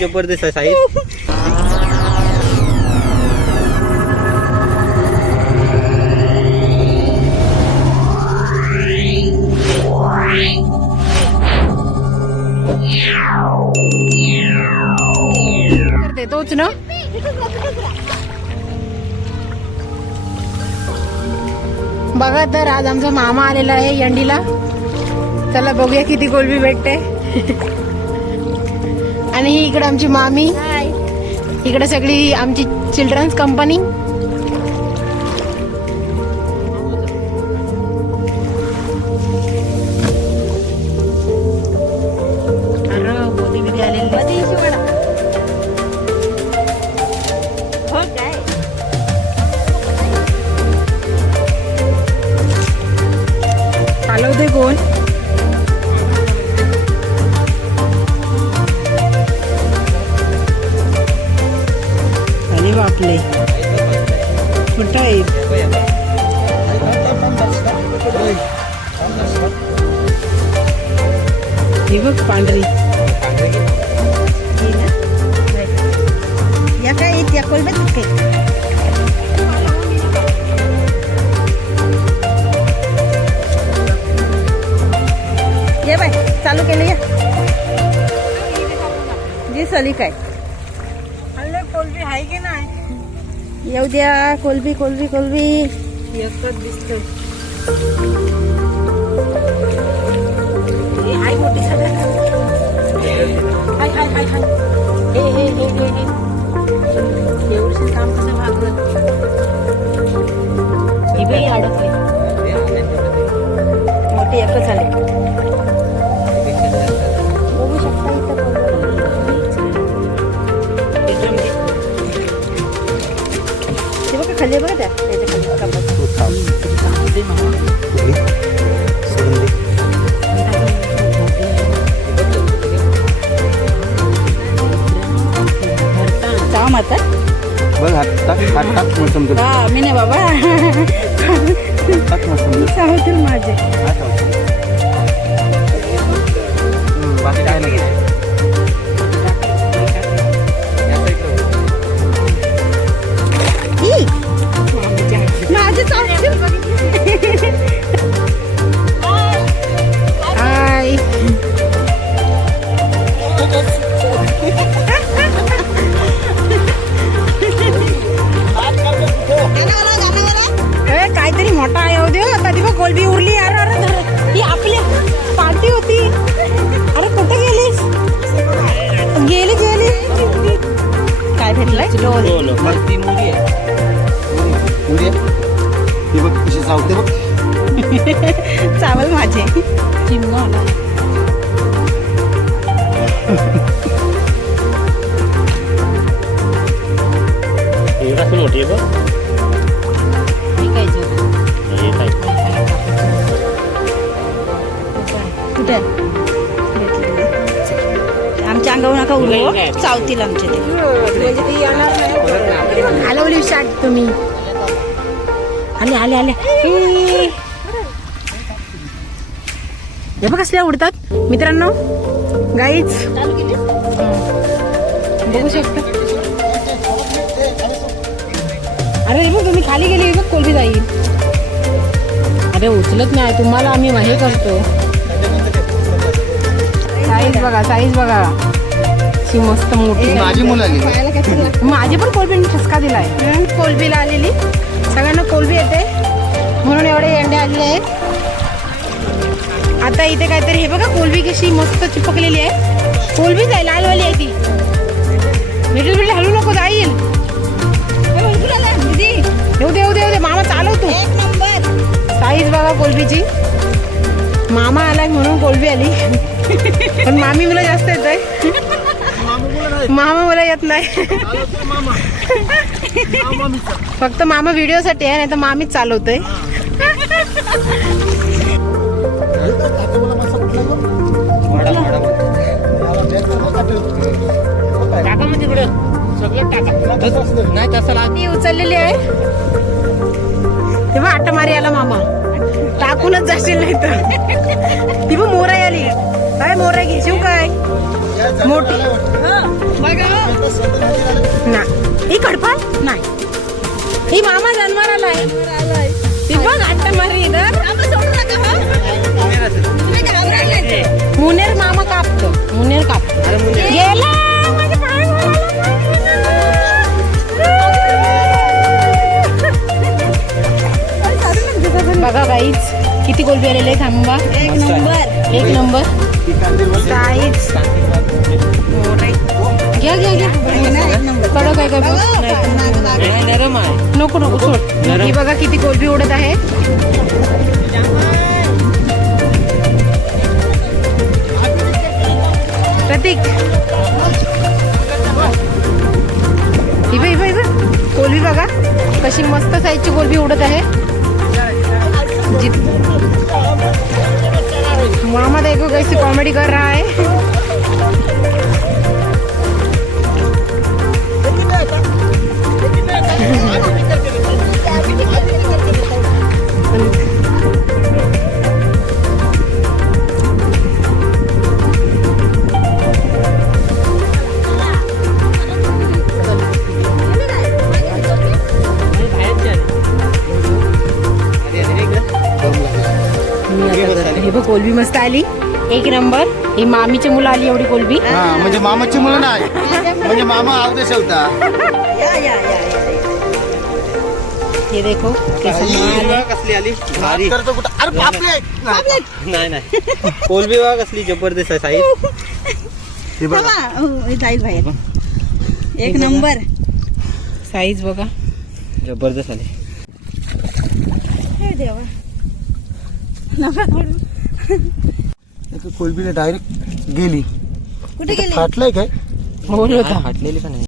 जबरदस्त आहे साहेब तोच ना बघा तर आज आमचा मामा आलेला आहे यंडीला. चला बघूया किती गोलबी भेटते. आणि ही इकडे आमची मामी. इकडे सगळी आमची चिल्ड्रन्स कंपनी या कोलब्यात काय ये बाय चालू केलं या जी सली काय कोलबी आहे की नाही? येऊ द्या कोलबी कोलबी कोलबी. एकच दिसत हात टाक हात टाक मोसंबी हा मी नाही चावल माझे आला. मोठी आहे बघ. हे? आमच्या अंगावर नका उडवू चावतील आमचे ते. हलवली शाट तुम्ही. आले आले आले. हे बघ कसल्या उडतात. मित्रांनो गाईच बघू शकता. अरे बघ तुम्ही खाली गेली बघ कोलबी जाईल अरे उचलत नाही. तुम्हाला आम्ही हे करतो. साईज बघा साईज बघा. शी मस्त मोठी. माझी मुलं माझी पण कोलबीने ठसका दिलाय. कोलबीला आलेली. आता इथे काहीतरी हे बघा कोलबी कशी मस्त चिपकलेली आहे. कोलबीच आहे लालवाली आहे ती. मिठू बिटू हलू नको जाईल येऊ दे येऊ दे येऊ दे मामा चालवतो साईज बघा कोलबीची. मामा आलाय म्हणून कोलबी आली. पण मामी मुलं जास्त येत आहे मामा मला येत नाही. फक्त मामा व्हिडिओ साठी आहे नाही तर मामीच चालवतोय. तिकडे. सगळं टाका. नाही तसं लाग ती उचललेली आहे. तेव्हा आटा मारी आला मामा. टाकूनच जाशील नाही तर. ती पण मोरा आली. काय मोरे घे शिव काय? मोठी. ना. ही कडपाल नाही. ही मामा जन्माला आहे आहे थांबा. एक नंबर. एक नंबर. साईज घ्या घ्या घ्या. कडक आहे का बघ? नरम आहे. नको नको सोड. ही बघा किती कोलबी उडत आहे. प्रतीक. ही बघ, ही बघ, ही बघ. कोलबी बघा. कशी मस्त साईजची कोलबी उडत आहे. कोलबी मस्त आली. एक नंबर. ही मामीची मुलं आली एवढी कोलबी हा म्हणजे मामाची मुलं नाही. म्हणजे मामा अवदेश होता हे देखो कैसे माल. कसली आली? भारी. करतो कुठं? अरे पापलेट नाही नाही. कोलबी बघा कसली जबरदस्त आहे साईज हे बघा. जाईल बाहेर. एक नंबर. साईज बघा. जबरदस्त आली. हे देवा. नका कोलबीने डायरेक्ट गेली. कुठे गेली? फाटलाय काय? होता फाटलेली पण आहे.